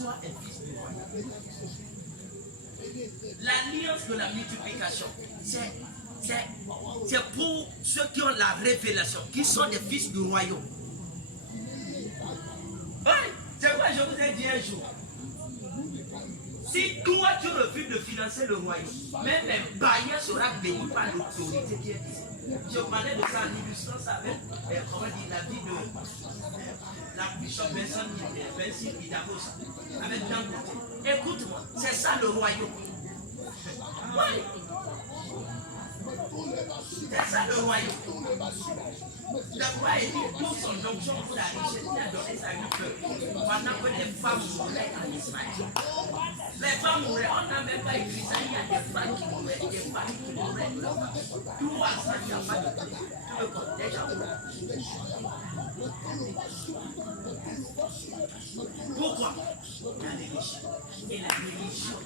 soit un fils du royaume. L'alliance de la multiplication, c'est pour ceux qui ont la révélation, qui sont des fils du royaume. Oui, c'est quoi je vous ai dit un jour. Si toi tu refuses de financer le royaume, même un bailleur sera béni par l'autorité qui est ici. Je parlais de ça en illustrant ça avec la vie de la bishop Benson Bidagos avec Dangote. Écoute-moi, c'est ça le royaume. Oui. C'est ça le royaume. D'abord, il dit tout son onction pour la richesse, il a donné sa vie pendant que les femmes mouraient en Israël. Les femmes mouraient, on n'a même pas écrit ça, il y a des femmes qui mouraient, des femmes qui mouraient. Tout à ça, il n'y a pas de tout le corps des gens. Pourquoi? La religion. Et la religion.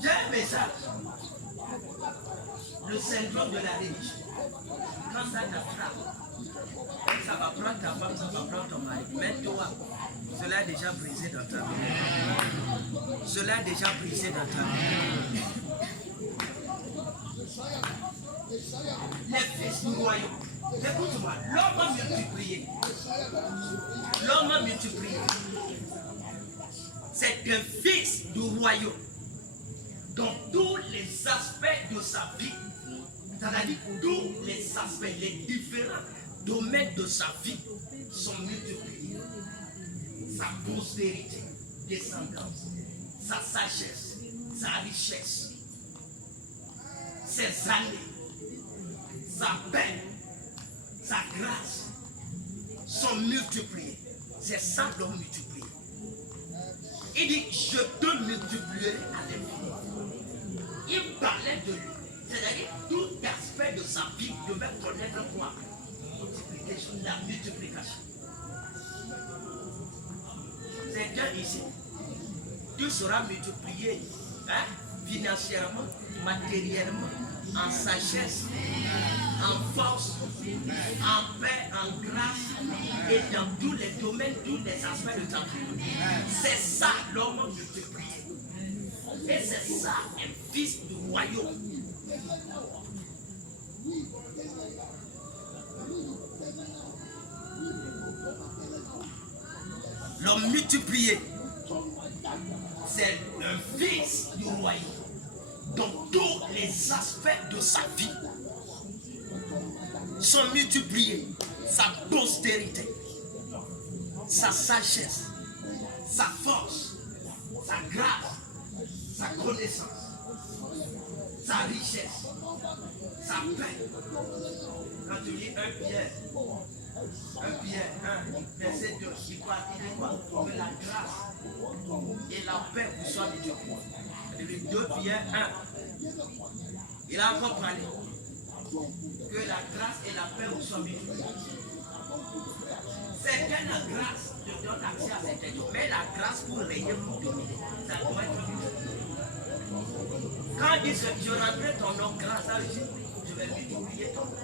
J'ai un message. Le syndrome de la religion. Quand ça t'attrape, ça va prendre ta femme, ça va prendre ton mari. Mais toi, cela a déjà brisé dans ta vie. Cela a déjà brisé dans ta vie. Les fils du royaume. Écoute-moi, l'homme a multiplié. L'homme a multiplié. C'est un fils du royaume. Dans tous les aspects de sa vie, c'est-à-dire tous les aspects, les différents domaines de sa vie sont multipliés. Sa prospérité, descendance, sa sagesse, sa richesse, ses années, sa paix, sa grâce sont multipliées. C'est ça l'homme multiplié. Il dit, je te multiplierai à l'infini. Il parlait de lui. C'est-à-dire, tout aspect de sa vie devait connaître quoi? La multiplication. C'est bien ici. Tu seras multiplié financièrement, matériellement, en sagesse, en force, en paix, en grâce et dans tous les domaines, tous les aspects de ta vie. C'est ça l'homme multiplié. Et c'est ça un fils du royaume. L'homme multiplié, c'est un fils du royaume. Dans tous les aspects de sa vie sont multipliés. Sa postérité, sa sagesse, sa force, sa grâce, sa connaissance, sa richesse, sa paix. Quand tu lis 1 Pierre 1, verset 2, il dit quoi? Que la grâce et la paix vous soient multipliées. Et le 2 Pierre 1, il a encore parlé que la grâce et la paix vous soient multipliées. C'est que la grâce te donne accès à cette chose, mais la grâce pour régner, pour dominer, ça doit être multiplié. Quand il dit je rendrai ton nom grâce, ça veut dire je vais multiplier ton nom.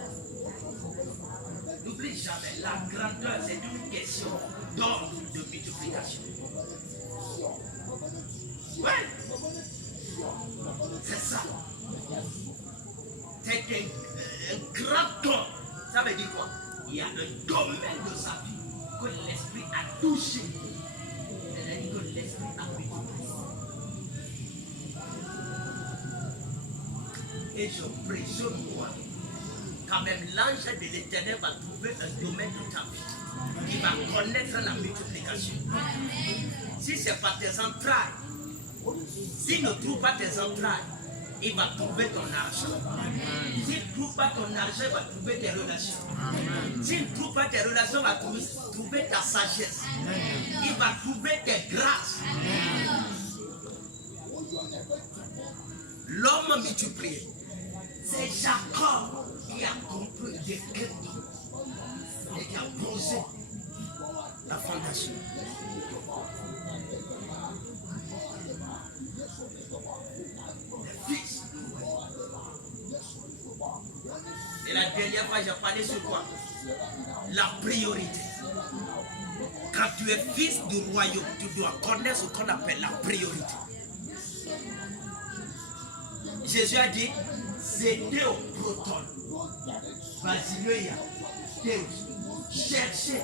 N'oublie jamais, la grandeur c'est une question d'ordre de multiplication. Ouais, c'est ça. C'est un grand don. Ça veut dire quoi? Il y a un domaine de sa vie que l'esprit a touché. C'est-à-dire que l'esprit a multiplié. Et je prie, je crois, quand même l'ange de l'Éternel va trouver un domaine de ta vie. Il va connaître la multiplication. Si ce n'est pas tes entrailles, s'il ne trouve pas tes entrailles, il va trouver ton argent. S'il ne trouve pas ton argent, il va trouver tes relations. S'il ne trouve pas tes relations, il va trouver ta sagesse. Il va trouver tes grâces. L'homme multiplié, c'est Jacob qui a compris des clés et qui a posé la fondation. Les fils. Et la dernière fois, j'ai parlé sur quoi? La priorité. Quand tu es fils du royaume, tu dois connaître ce qu'on appelle la priorité. Jésus a dit, c'est Théo proton, Basileia, Théo, cherchez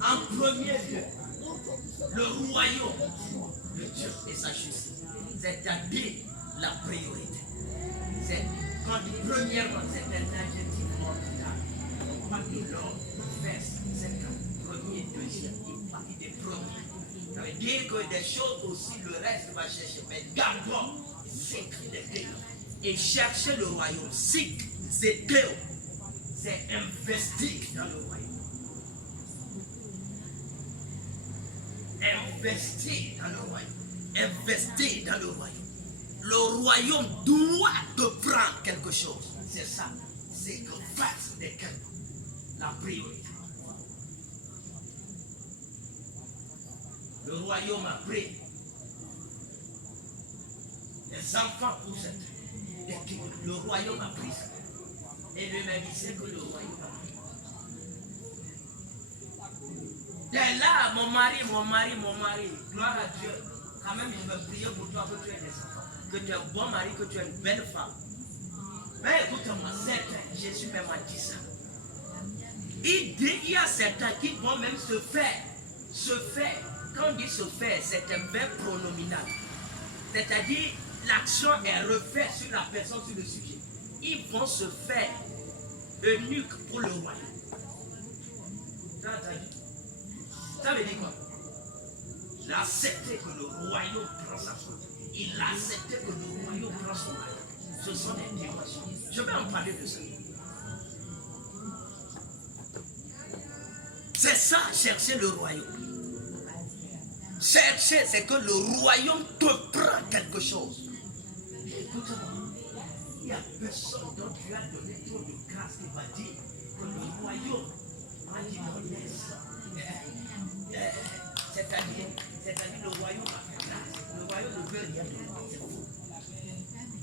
en premier lieu, le royaume de Dieu et sa justice. C'est-à-dire la priorité. C'est quand premièrement, c'est un adjectif ordinaire. On parle de l'homme, verse, c'est un premier, deuxième, il parle des premiers. Ça veut dire que des choses aussi, le reste va chercher. Mais d'abord, c'est les Théo. Et chercher le royaume. Seek, c'est Théo. C'est investir dans le royaume. Investir dans le royaume. Investir dans le royaume. Le royaume doit te prendre quelque chose. C'est ça. C'est que face de la priorité. Le royaume a pris. Les enfants poussent. Le royaume a pris ça. Et lui-même, il sait que le royaume a pris. T'es là, mon mari. Gloire à Dieu. Quand même, je veux prier pour toi que tu aies des enfants. Que tu es un bon mari, que tu es une belle femme. Mais écoute-moi, certains, Jésus même a dit ça. Il dit qu'il y a certains qui vont même se faire. Quand on dit se faire, c'est un verbe pronominal. C'est-à-dire, l'action est refaite sur la personne, sur le sujet. Ils vont se faire eunuque pour le royaume. Ça veut dire quoi? Il a accepté que le royaume prend sa faute. Il a accepté que le royaume prend son royaume. Ce sont des témoignages. Je vais en parler de ça. C'est ça, chercher le royaume. Chercher, c'est que le royaume te prend quelque chose. Écoute-moi, il n'y a personne dont tu as donné trop de grâce qui va dire que le royaume a dit non, c'est-à-dire le royaume a fait grâce. Le royaume ne veut rien de moi, c'est faux.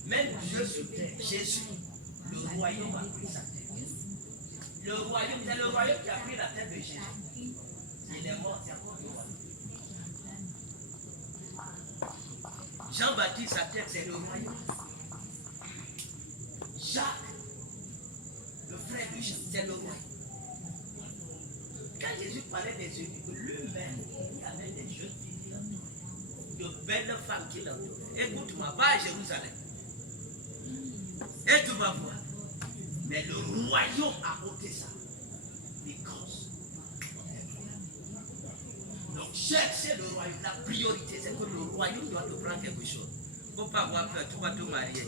Même Dieu sur terre, Jésus, le royaume a pris sa tête. Le royaume, c'est le royaume qui a pris la tête de Jésus. Il est mort, c'est encore le royaume. Jean-Baptiste, sa tête, c'est le royaume. Jacques, le frère de Jean, c'est le royaume. Quand Jésus parlait des eunuques, lui-même, il y avait des jeunes filles, de belles femmes qui l'entouraient. Écoute-moi, va à Jérusalem. Et tu vas voir. Mais le royaume a ôté ça. Because. Donc, chercher le royaume, la priorité, c'est que le royaume doit te prendre quelque chose. Il ne faut pas avoir peur, tu vas te marier.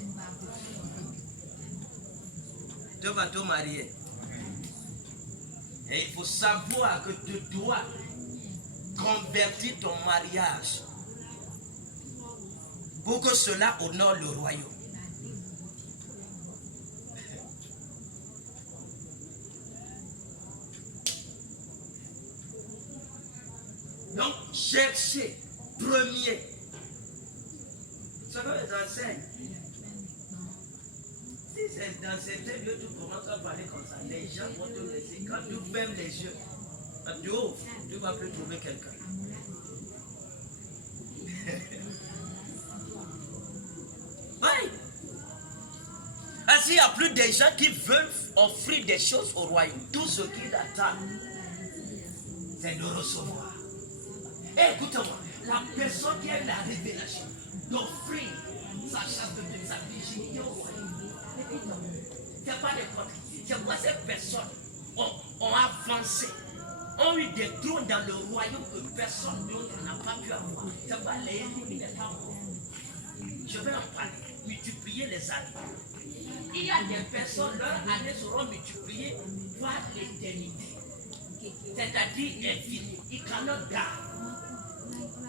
Tu vas te marier. Et il faut savoir que tu dois convertir ton mariage pour que cela honore le royaume. Donc, cherchez premier. Ce que les enseignent. Si c'est dans certains lieux, tu commences à parler comme ça, les gens vont te laisser. Quand tu fermes les yeux, quand tu ouvres, tu ne vas plus trouver quelqu'un. Oui. Ainsi, il n'y a plus de gens qui veulent offrir des choses au royaume. Tout ce qu'ils attendent, c'est de recevoir. Et écoute-moi, la personne qui a la révélation d'offrir sa chasteté, sa virginité au royaume. C'est pas n'importe qui. C'est quoi ces personnes ont avancé, ont eu des trônes dans le royaume que personne d'autre n'a pas pu avoir. C'est pas les éliminer, pas moi. Je vais en parler. Multiplier les années. Il y a des personnes, leurs années seront multipliées par l'éternité. C'est-à-dire infini. Ils cannot die.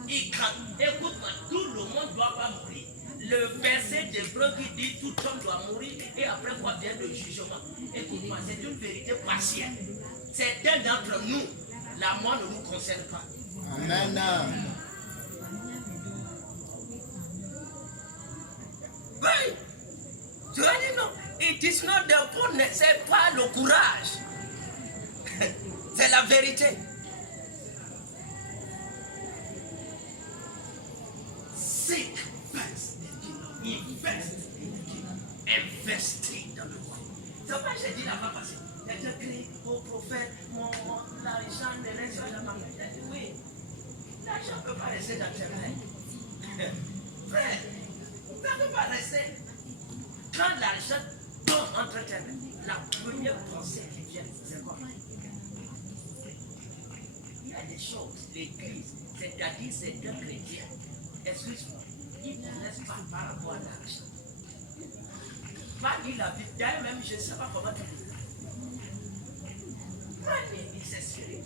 Écoute-moi, tout le monde doit pas mourir. Le verset d'Hébreu qui dit tout homme doit mourir et après quoi vient le jugement. Écoute-moi, c'est une vérité partielle. Certains d'entre nous, la mort ne nous concerne pas. Amen. Oui. Tu as dit non. It is not the boldness, c'est pas le courage. C'est la vérité. Seek first the kingdom. Invest in the kingdom. Investir dans le roi. C'est pas j'ai dit là-bas parce que j'ai créé au prophète, l'argent ne reste pas dans ma main. Oui, l'argent ne peut pas rester dans tes mains. Frère, ça ne peut pas rester. Quand l'argent tombe entre tes mains, la première pensée qui vient, c'est quoi? Il y a des choses, l'église, c'est-à-dire c'est deux chrétiens. Excuse-moi, ils ne laissent pas par rapport à l'argent. Pas dit la vie, d'ailleurs même je ne sais pas comment tu dis. C'est spirit.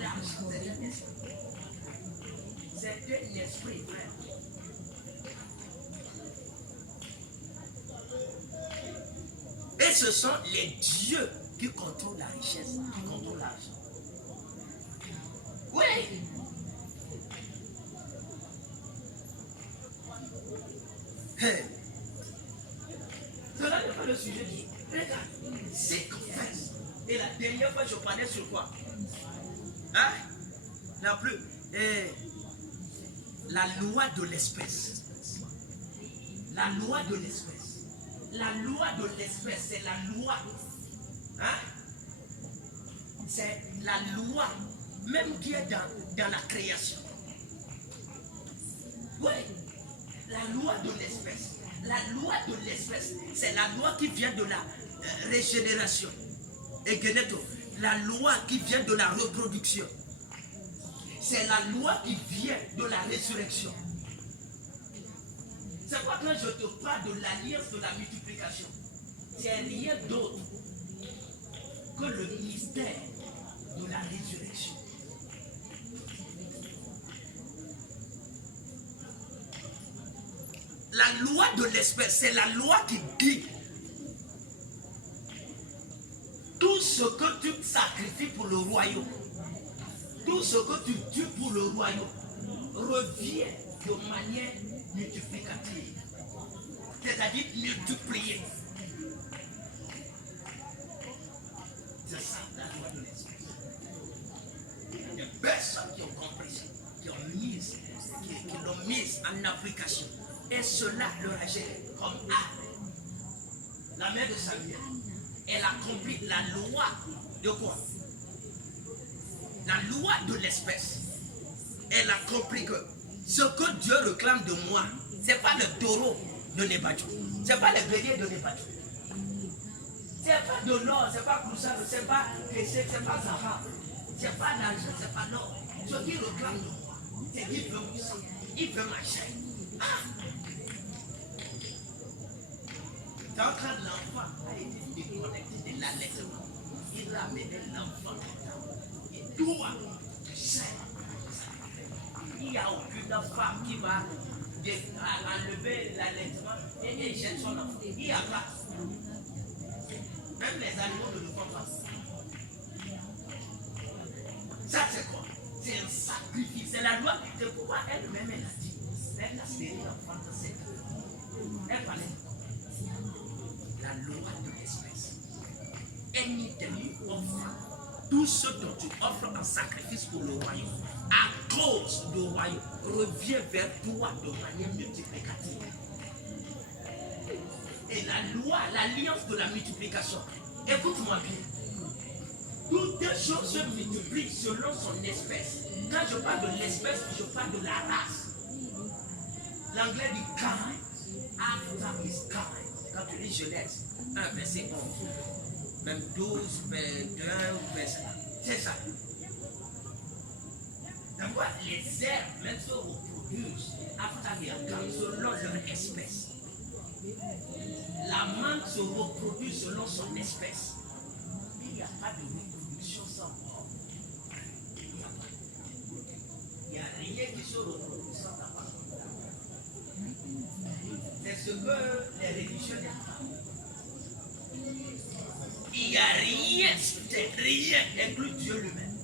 L'argent, c'est un esprit. C'est un esprit, frère. Et ce sont les dieux qui contrôlent la richesse, qui contrôlent l'argent. Oui. Hey. Cela n'est pas le sujet du jour. Regarde, c'est confesse. Et la dernière fois, je parlais sur quoi? Hein? La loi de l'espèce. La loi de l'espèce. La loi de l'espèce, c'est la loi. Hein? C'est la loi, même qui est dans la création. Oui. La loi de l'espèce. La loi de l'espèce, c'est la loi qui vient de la régénération. Et Geneto, la loi qui vient de la reproduction. C'est la loi qui vient de la résurrection. C'est quoi quand je te parle de l'alliance de la multiplication? C'est rien d'autre que le mystère de la résurrection. La loi de l'espèce, c'est la loi qui dit tout ce que tu sacrifies pour le royaume, tout ce que tu tues pour le royaume, revient de manière multiplicative. C'est-à-dire multiplier. C'est ça la loi de l'espèce. Il y a des personnes qui ont compris ça, qui l'ont mise en application. Et cela leur a géré comme la mère de Samuel. Elle a compris la loi de quoi? La loi de l'espèce. Elle a compris que ce que Dieu réclame de moi, ce n'est pas le taureau de Nébadjou. Ce n'est pas le bélier de Nébadjou. Ce n'est pas de l'or, ce n'est pas Koussar, ce n'est pas Kessé, ce n'est pas Zahar. Ce n'est pas l'argent, ce n'est pas l'or. Ce qu'il réclame de moi, c'est qu'il veut mon sang, il veut ma chair. Quand l'enfant a été déconnecté de l'allaitement, il a amené l'enfant dedans. Il doit chair. Il n'y a aucune femme qui va enlever l'allaitement et jeter son enfant. Il n'y a pas. Même les animaux ne le font pas. Ça c'est quoi? C'est un sacrifice. C'est la loi. C'est pourquoi elle-même elle a dit. Elle a serré l'enfant de ses mains. Elle parlait. La loi de l'espèce. Anything you offer, tout ce dont tu offres en sacrifice pour le royaume, à cause du royaume, revient vers toi de manière multiplicative. Et la loi, l'alliance de la multiplication, écoute-moi bien. Toutes les choses se multiplient selon son espèce. Quand je parle de l'espèce, je parle de la race. L'anglais dit kind. After is kind. Quand tu lis Genèse 1, verset 11, même 12, 21, verset 1, c'est ça. D'abord, les herbes même se reproduisent selon leur espèce. La menthe se reproduit selon son espèce. Mais il n'y a pas de reproduction sans mort. Il n'y a rien qui se reproduit sans la mort. C'est ce que les religieux n'aiment pas. Il n'y a rien inclut Dieu lui-même.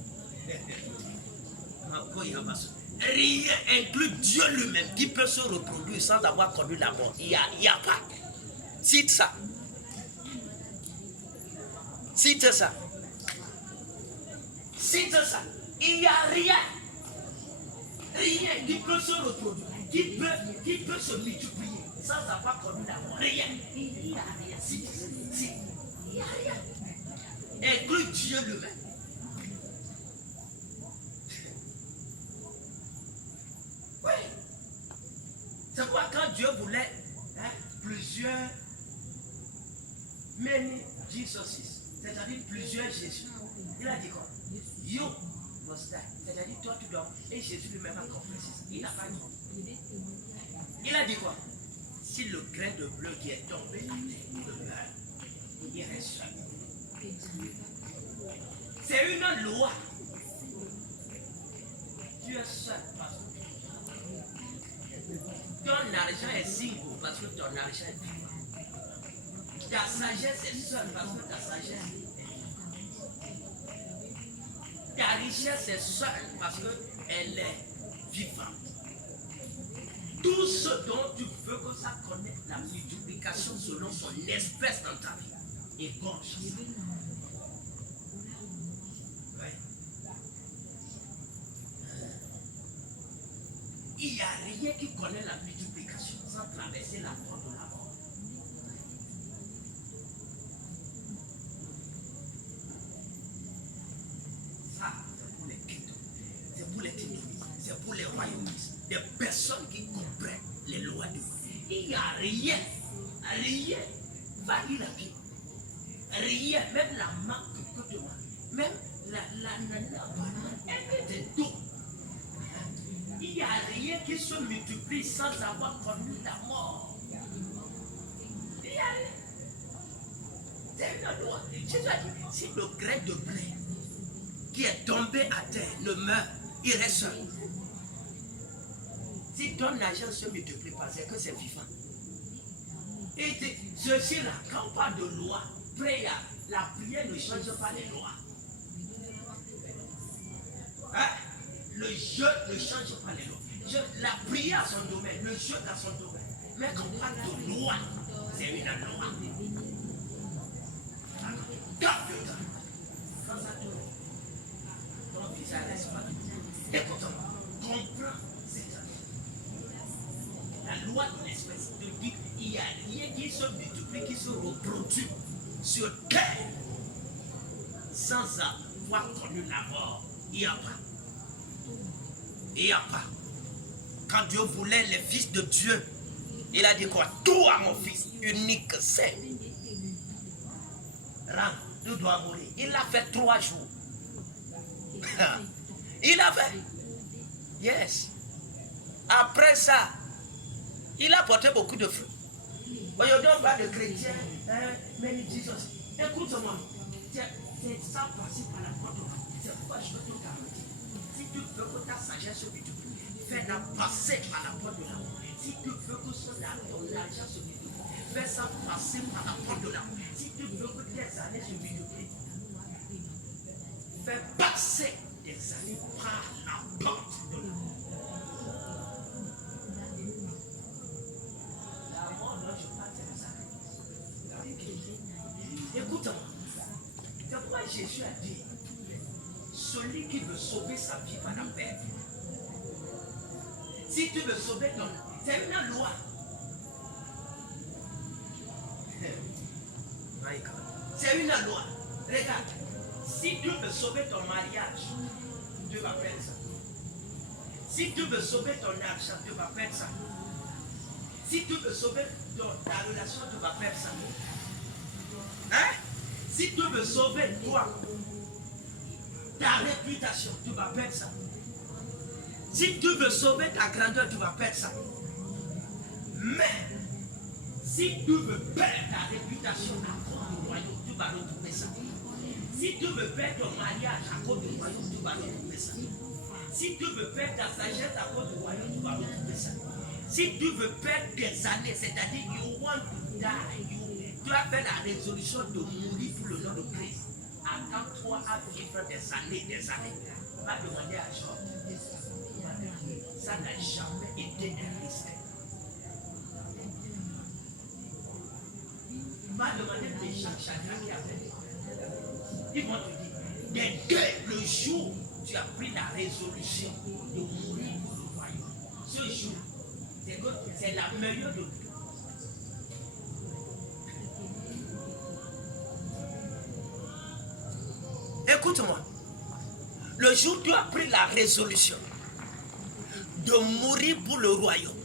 Rien inclut Dieu lui-même qui peut se reproduire sans avoir connu la mort. Il n'y a pas. Cite ça. Cite ça. cite ça, il n'y a rien qui peut se reproduire, qui peut se multiplier sans avoir connu l'amour. Rien. Il n'y a rien. Si, il n'y a rien. Inclut Dieu lui-même. Oui. C'est pourquoi quand Dieu voulait plusieurs many Jesus, c'est-à-dire plusieurs Jésus, il a dit quoi? You must die. C'est-à-dire toi tu dois. Et Jésus lui-même a compris ça. Il n'a pas dit. Il a dit quoi? Si le grain de bleu qui est tombé à terre meurt, il reste seul. C'est une loi. Tu es seul parce que ton argent est single parce que ton argent est vivant. Ta sagesse est seule parce que ta sagesse est vivante. Ta richesse est seule parce qu'elle est vivante. Tout ce dont tu veux que ça connaisse la multiplication selon son espèce dans ta vie est bon. Il n'y a rien qui connaît la multiplication sans traverser la porte de la mort. Ça, c'est pour les kingdoms, c'est pour les kingdoms, c'est pour les royaumes, des personnes qui comprennent les lois de Dieu. Il n'y a rien, va lire la Bible. Rien, même la marque que tu vois, même la nana, elle est de dos. Il n'y a rien qui se multiplie sans avoir connu la mort. Il n'y a rien. C'est une loi. Jésus a dit, si le grain de blé qui est tombé à terre ne meurt, il reste seul. Si ton argent se multiplie pas, c'est que c'est vivant. Et ceci là, quand on parle de loi, prière, la prière ne change pas les lois. Hein? Le jeu ne change pas les lois. La prière a son domaine, le jeu a son domaine. Mais quand on parle de loi, c'est une loi. Quand ça tourne, ton visage reste pas. Écoute, comprends cette la loi de l'espèce te dit qu'il n'y a rien qui se multiplie, qui se reproduit sur terre sans avoir connu la mort. Il n'y a pas. Il n'y a pas. Quand Dieu voulait les fils de Dieu, il a dit quoi? Tout à mon fils unique, c'est. Tu dois mourir. Il l'a fait 3 jours. Il a fait. Yes. Après ça, il a porté beaucoup de fruits. On ne donne pas de chrétiens. Mais Jesus, écoute-moi. C'est ça passer par la porte. C'est pourquoi je veux te garantir. Si tu veux que ta sagesse se multiplie, fais-la passer par la porte de l'amour. Si tu veux que ton argent se multiplie, fais ça passer par la porte de l'amour. Si tu veux que tes années se multiplient, fais passer des années par la porte de l'amour. La mort dont je parle, c'est les années. Écoute-moi. C'est pourquoi Jésus a dit, celui qui veut sauver sa vie va la perdre. Si tu veux sauver ton... C'est une loi. C'est une loi. Regarde. Si tu veux sauver ton mariage, tu vas perdre ça. Si tu veux sauver ton argent, tu vas perdre ça. Si tu veux sauver ta relation, tu vas perdre ça. Hein? Si tu veux sauver toi, ta réputation, tu vas perdre ça. Si tu veux sauver ta grandeur, tu vas perdre ça. Mais, si tu veux perdre ta réputation à cause du royaume, tu vas retrouver ça. Si tu veux perdre ton mariage à cause du royaume, tu vas retrouver ça. Si tu veux perdre ta sagesse à cause du royaume, tu vas retrouver ça. Si tu veux perdre des années, c'est-à-dire you want to die, tu as fait la résolution de mourir pour le nom de Christ. Attends-toi à vivre des années. Va demander à Jean. Ça n'a jamais été un risque. Va demander les gens chacun qui a fait. Ils vont te dire, des deux, le jour où tu as pris la résolution de mourir pour le royaume, ce jour, c'est la meilleure de tout. Écoute-moi, le jour où tu as pris la résolution de mourir pour le royaume,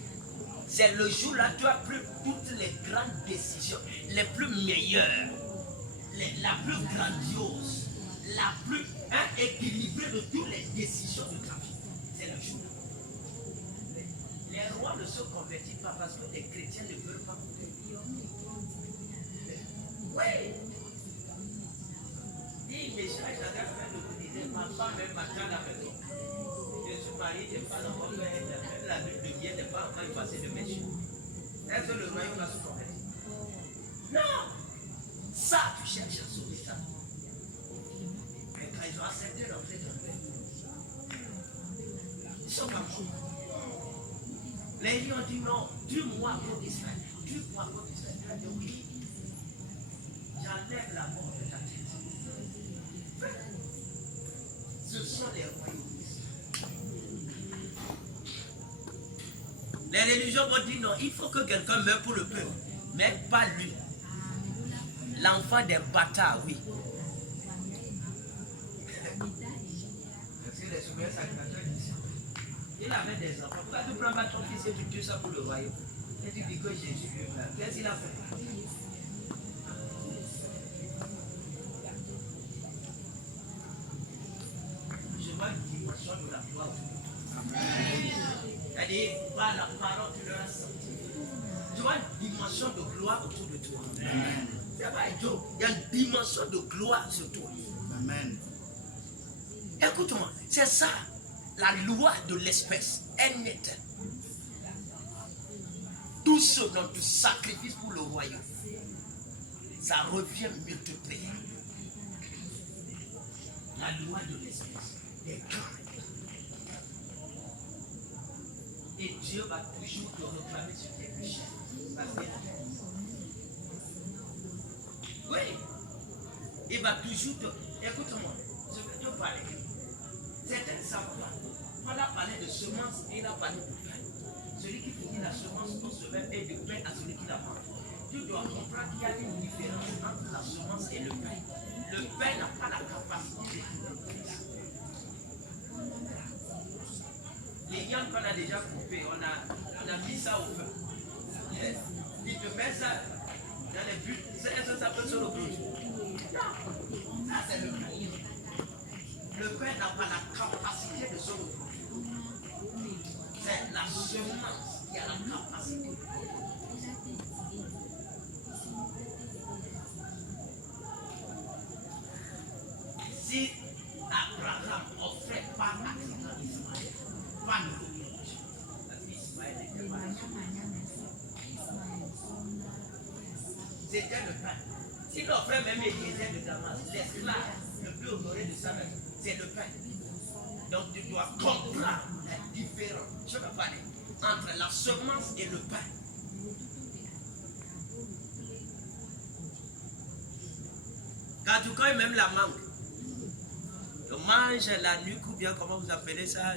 c'est le jour-là où tu as pris toutes les grandes décisions, les plus meilleures, la plus grandiose, la plus équilibrée de toutes les décisions de ta vie. C'est le jour. Les rois ne se convertissent pas parce que les chrétiens ne veulent pas mourir. Oui. Il me charge à la fin de vous disait, ma femme même m'attend à la maison. Je suis marié, je n'ai pas d'enfant, mais la lune de miel n'est pas encore effacée de mes cheveux. Est-ce que le royaume va se convertir? Non! Ça, tu cherches à sauver ça. Mais quand ils ont accepté l'entrée de Dieu, ils sont comme ça. Les gens ont dit non, tue-moi pour Israël. Tue-moi pour Israël. Il a dit oui. J'enlève la mort de ta tête. Ce sont les royaumistes. Les religions vont dire non, il faut que quelqu'un meure pour le peuple, mais pas lui. L'enfant des bâtards, oui. Parce que les souverains sacrificateurs disent, il avait des enfants. Pourquoi tu ne prends pas ton fils et tu tues ça pour le royaume? Et tu dis que Jésus lui meurt. Qu'est-ce qu'il a fait? Je vois une dimension de la gloire. C'est-à-dire, par la parole, tu leur as senti. Tu vois une dimension de gloire autour de toi. Amen. C'est pas Job. Il y a une dimension de gloire sur toi. Amen. Écoute-moi, c'est ça, la loi de l'espèce. Elle n'est. Tout ce dont tu sacrifies pour le royaume, ça revient multiplié. La loi de l'espèce. Les grands. Et Dieu va toujours te réclamer sur tes péchés. Parce que oui, il va toujours te... Écoute-moi, je vais te parler. Certains ne savent pas. On a parlé de semence et il a parlé de pain. Celui qui finit la semence au semeur et du pain à celui qui la mange. Tu dois comprendre qu'il y a une différence entre la semence et le pain. Le pain n'a pas la capacité de tout. Les viandes qu'on a déjà coupées, on a mis ça au feu. Il te met ça dans les buts. Est-ce que ça peut se reproduire? Non. Ça, c'est le pain. Le pain n'a pas la capacité de se reproduire. C'est la semence qui a la capacité. Si Abraham offrait par accident Ismaël, pas nous. C'était le pain. Si l'offrait même Eliezer de Damas, l'esclave le plus honoré de sa maison, c'est le pain. Donc tu dois comprendre la différence, je vais parler, entre la semence et le pain. Quand tu connais même la mangue, tu manges la nuque ou bien comment vous appelez ça?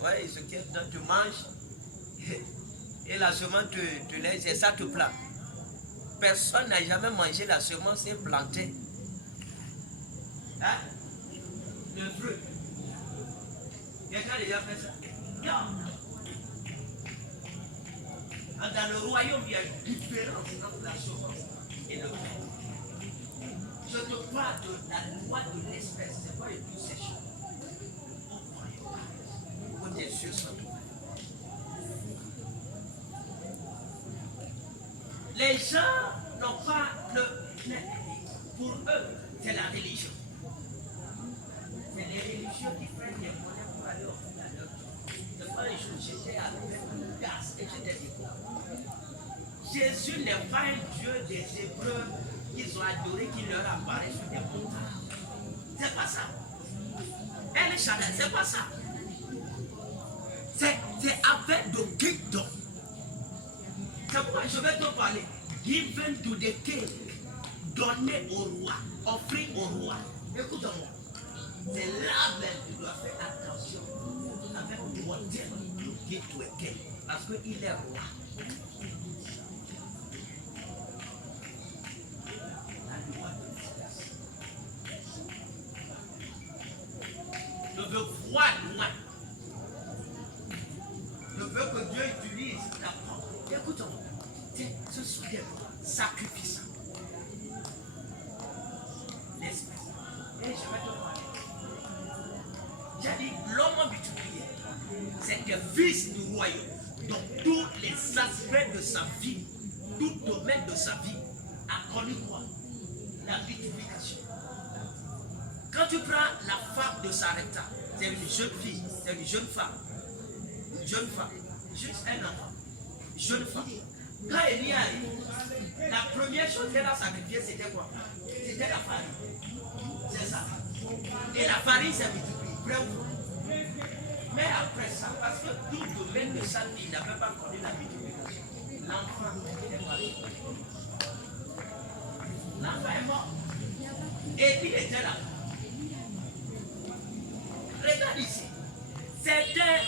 Oui, ce qui est dedans, tu manges et la semence te laisse, et ça te plaît. Personne n'a jamais mangé la semence et planté. Hein? Le fruit. Quelqu'un a déjà fait ça? Non. Dans le royaume, il y a une différence entre la semence et le pain. Je te parle de la loi de l'espèce, c'est pas une douce chose. Où tes yeux sont ouverts. Les gens n'ont pas le... Pour eux, c'est la religion. C'est les religieux qui prennent des moyens pour aller au final de leur vie. C'est pas les choses, j'étais avec une gaz et j'étais dit quoi? Jésus n'est pas un Dieu des Hébreux qu'ils ont adoré, qui leur apparaît sur des montagnes. C'est pas ça. Elle est Chanel, c'est pas ça. C'est avec de kingdom. C'est pourquoi je vais te parler. Given to the king. Donner au roi. Offrir au roi. Écoute-moi. C'est là même que tu dois faire attention avec ton terme qui est parce qu'il est roi. Je veux voir loin. Je veux que Dieu utilise ta parole. Écoute-moi. Ce sont des sacrifices. L'esprit. Et je vais te parler. J'ai dit, l'homme multiplié, c'est le fils du royaume. Donc tous les aspects de sa vie, tout domaine de sa vie, a connu quoi? La multiplication. Quand tu prends la femme de Sarepta, c'est une jeune fille, c'est une jeune femme. Une jeune femme, juste un enfant. Jeune femme. Quand Élie arrive, la première chose qu'elle a sacrifiée, c'était quoi? C'était la farine. C'est ça. Et la farine s'est multipliée. Prêt ou pas? Mais après ça, parce que tout domaine de sa vie n'avait pas connu la multiplication, l'enfant est parti. L'enfant est mort. Et puis il était là. Regarde ici. C'était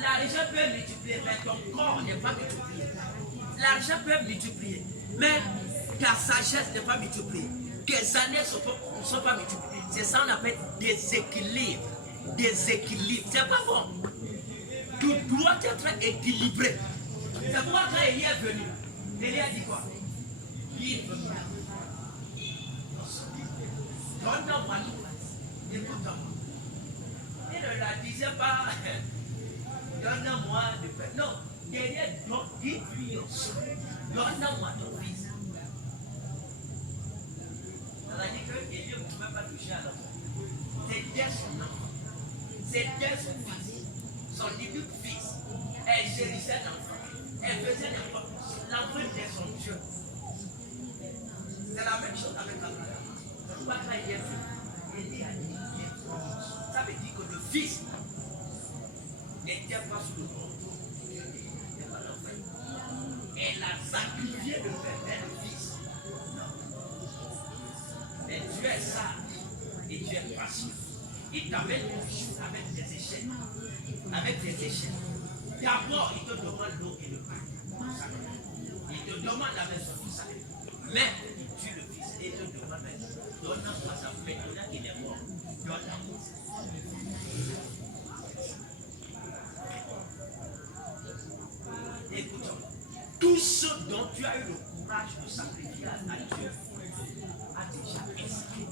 l'argent peut multiplier, mais ton corps n'est pas multiplié. L'argent peut multiplier, mais ta sagesse n'est pas multipliée. Tes années ne sont pas multipliées. C'est ça qu'on appelle déséquilibre. Déséquilibre. C'est pas bon. Tu dois être équilibré. C'est pourquoi quand Élie est venu, Élie a dit quoi? Livre. Donne-moi nous. Écoute-moi. Il ne la disait pas. Donne-moi de paix. Non. Derrière, dis-lui aussi. Donne-moi ton fils. Ça veut dire que Élie ne pouvait pas toucher à l'enfant. C'était son enfant. C'était son fils. Son unique fils. Elle chérissait l'enfant. Elle faisait n'importe quoi. L'enfant était son Dieu. C'est la même chose avec Abraham. Pourquoi quand il est venu, Élie a dit, ça veut dire que le fils n'était pas sous le contrôle. Elle a sacrifié le père et le fils. Non. Mais Dieu est sage et Dieu est patient. Il t'amène avec des échecs. Avec des échecs. D'abord, il te demande l'eau et le pain. Il te demande la maison pour ça. Mais il tue le fils et il te demande donne-moi sa fête. Maintenant qu'il est mort, donne-moi. Écoute-moi. Tout ce dont tu as eu le courage de sacrifier à Dieu a déjà exécuté.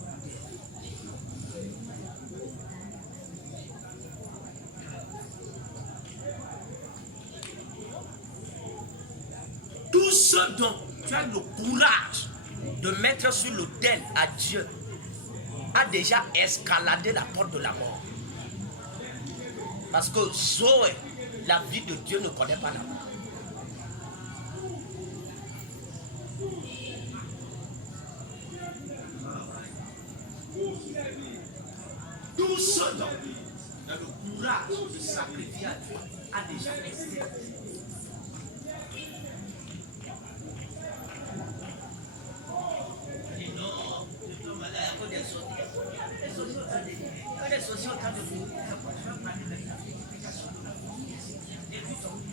Tout ce dont tu as eu le courage de mettre sur l'autel à Dieu a déjà escaladé la porte de la mort. Parce que Zoé, la vie de Dieu ne connaît pas la mort. Tout ce dont tu as le courage de sacrifier à Dieu a déjà escaladé.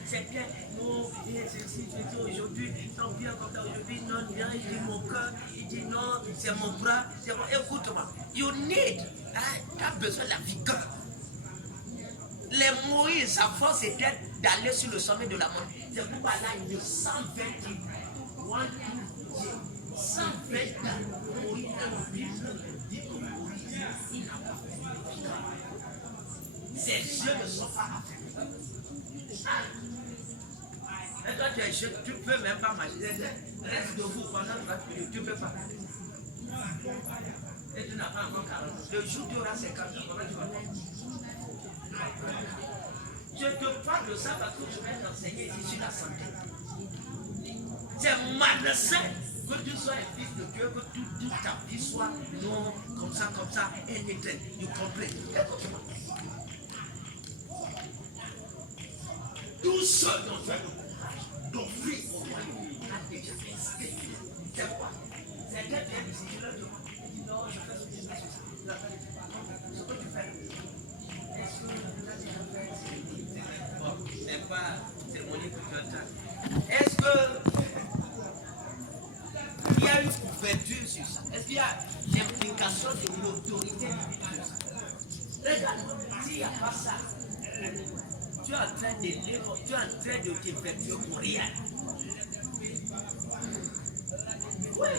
C'est bien, non, aujourd'hui, tant bien comme ça, aujourd'hui, non, il dit mon cœur, il dit non, c'est mon bras, c'est mon... Écoute-moi, you need, tu as besoin de la vigueur. Les Moïse, sa force était d'aller sur le sommet de la montagne. C'est pourquoi là, il y a 120 ans. 120 ans. Moïse a dit que Moïse, il n'a pas fait. Ses yeux ne sont pas affectés. Et toi, tu es jeune, tu ne peux même pas marcher. Reste debout pendant 30 minutes, tu ne peux pas. Et tu n'as pas encore 40 ans. Le jour où tu auras 50 ans, comment tu vas faire? Je te parle de ça parce que je vais t'enseigner ici sur la santé. C'est malsain que tu sois un fils de Dieu, que toute ta vie soit non, comme ça, et n'était. Tu comprends? Écoute-moi. Tout ce dont tu as le courage d'offrir au royaume a déjà existé. C'est quoi? C'est bien ici, je le demande. non, je fais ceci, ça, ceci. Ce que tu fais. Bon, c'est pas cérémonie que tu entends. Est-ce que il y a une couverture sur ça? Est-ce qu'il y a l'implication de l'autorité divine sur ça? Regarde, s'il n'y a pas ça, tu es en train de lire, tu es en train de te faire pour rien. Oui.